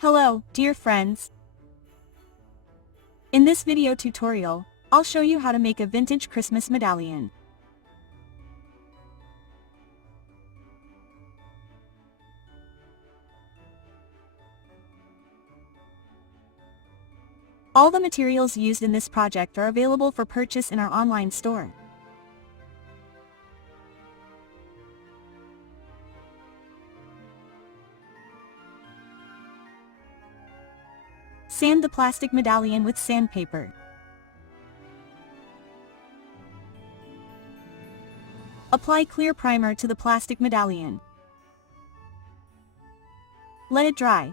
Hello, dear friends. In this video tutorial, I'll show you how to make a vintage Christmas medallion. All the materials used in this project are available for purchase in our online store. Sand the plastic medallion with sandpaper. Apply clear primer to the plastic medallion. Let it dry.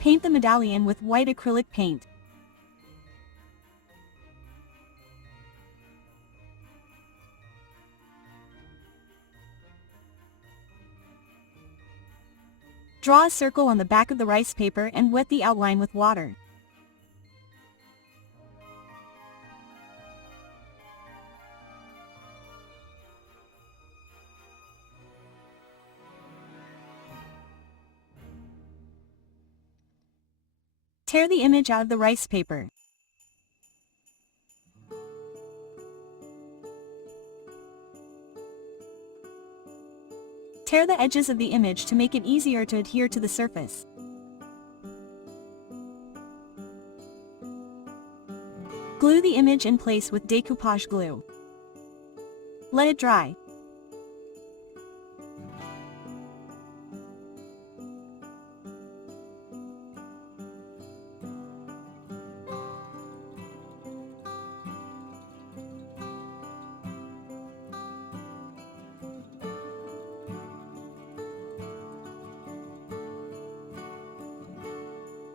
Paint the medallion with white acrylic paint. Draw a circle on the back of the rice paper and wet the outline with water. Tear the image out of the rice paper. Tear the edges of the image to make it easier to adhere to the surface. Glue the image in place with decoupage glue. Let it dry.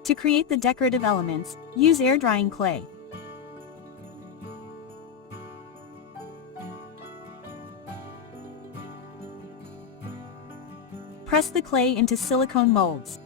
To create the decorative elements, use air drying clay. Press the clay into silicone molds.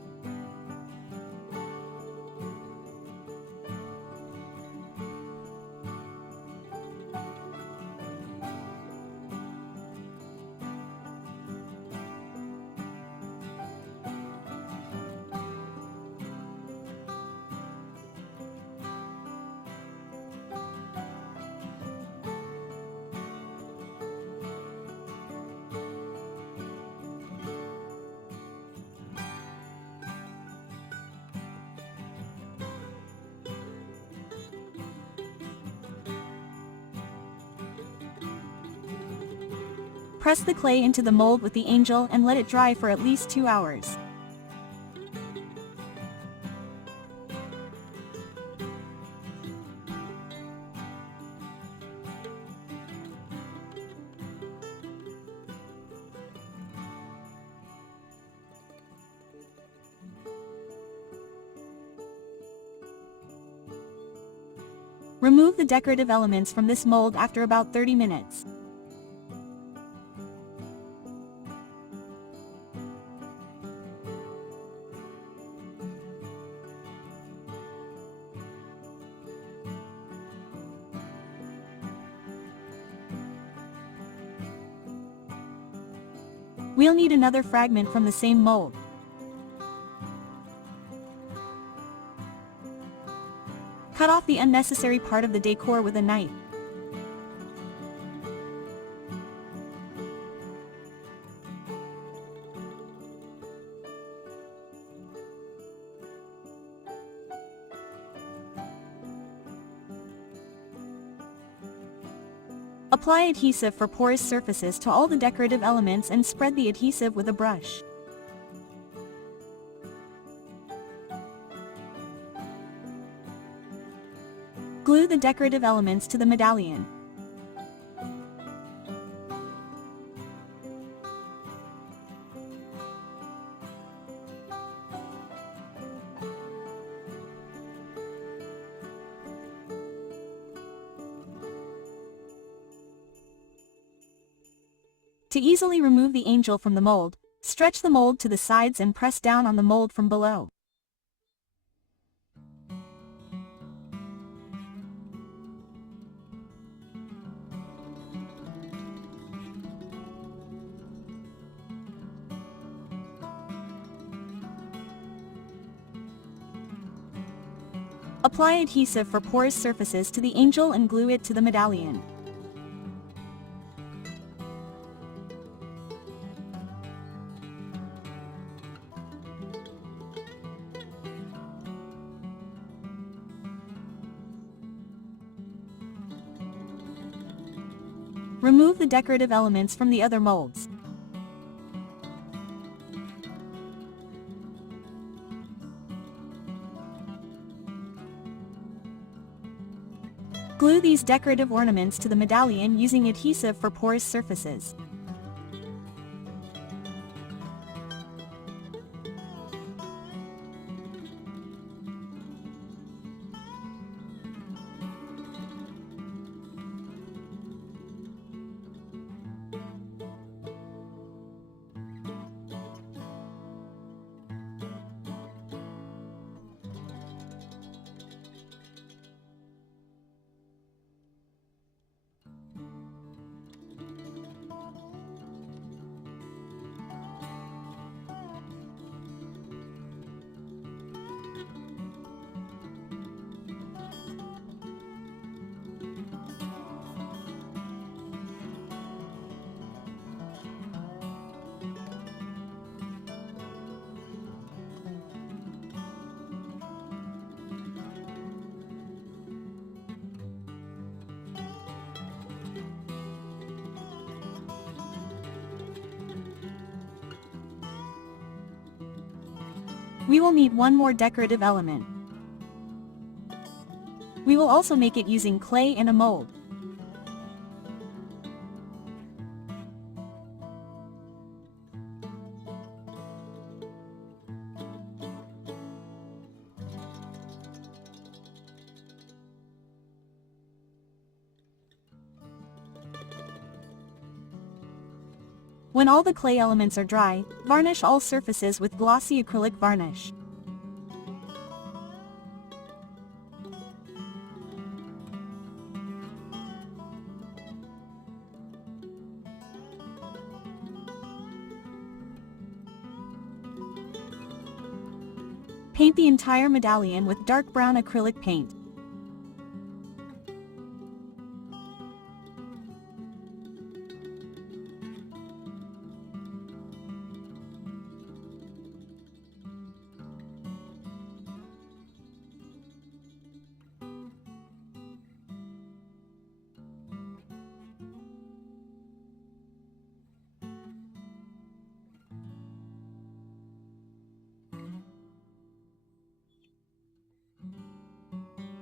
Press the clay into the mold with the angel and let it dry for at least 2 hours. Remove the decorative elements from this mold after about 30 minutes. We'll need another fragment from the same mold. Cut off the unnecessary part of the decor with a knife. Apply adhesive for porous surfaces to all the decorative elements and spread the adhesive with a brush. Glue the decorative elements to the medallion. To easily remove the angel from the mold, stretch the mold to the sides and press down on the mold from below. Apply adhesive for porous surfaces to the angel and glue it to the medallion. Remove the decorative elements from the other molds. Glue these decorative ornaments to the medallion using adhesive for porous surfaces. We will need one more decorative element. We will also make it using clay and a mold. When all the clay elements are dry, varnish all surfaces with glossy acrylic varnish. Paint the entire medallion with dark brown acrylic paint.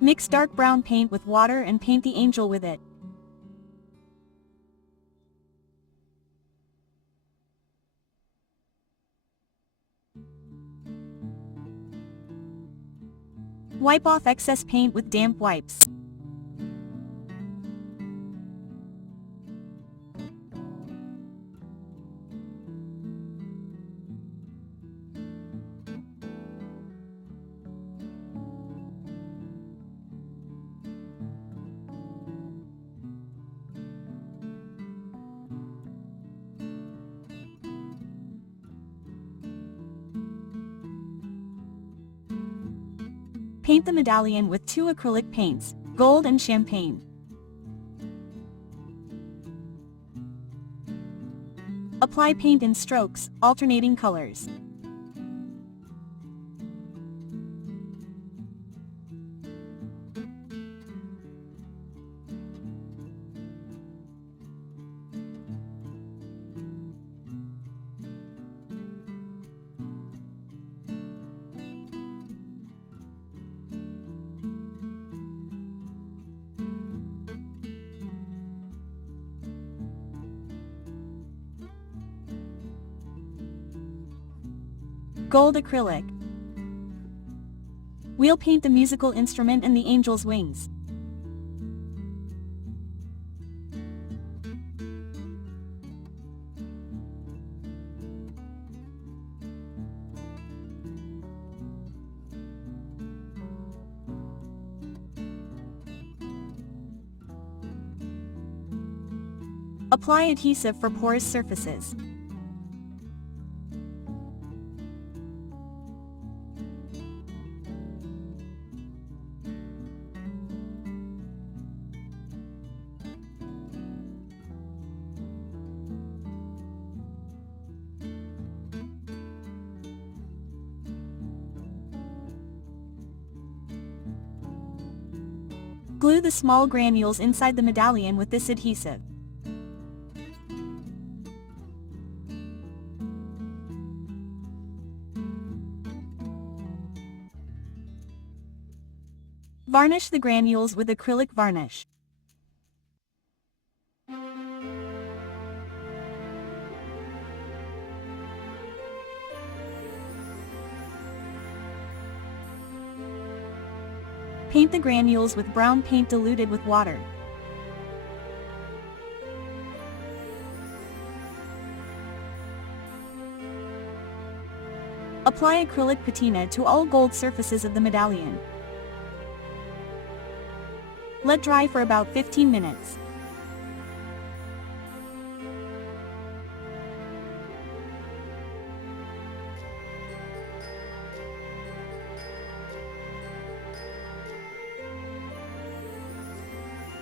Mix dark brown paint with water and paint the angel with it. Wipe off excess paint with damp wipes. Paint the medallion with two acrylic paints, gold and champagne. Apply paint in strokes, alternating colors. Gold acrylic. We'll paint the musical instrument and the angel's wings. Apply adhesive for porous surfaces. Glue the small granules inside the medallion with this adhesive. Varnish the granules with acrylic varnish. Paint the granules with brown paint diluted with water. Apply acrylic patina to all gold surfaces of the medallion. Let dry for about 15 minutes.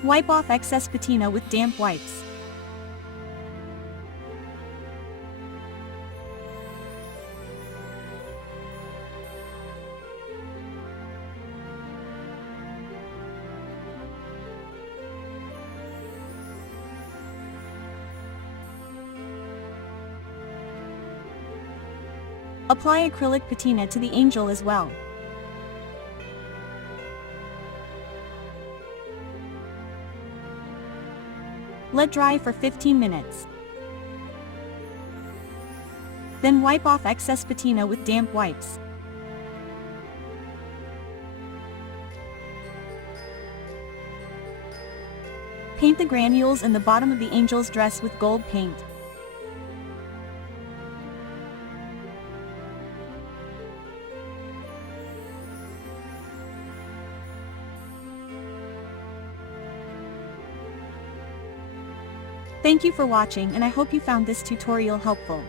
Wipe off excess patina with damp wipes. Apply acrylic patina to the angel as well. Let dry for 15 minutes. Then wipe off excess patina with damp wipes. Paint the granules in the bottom of the angel's dress with gold paint. Thank you for watching, and I hope you found this tutorial helpful.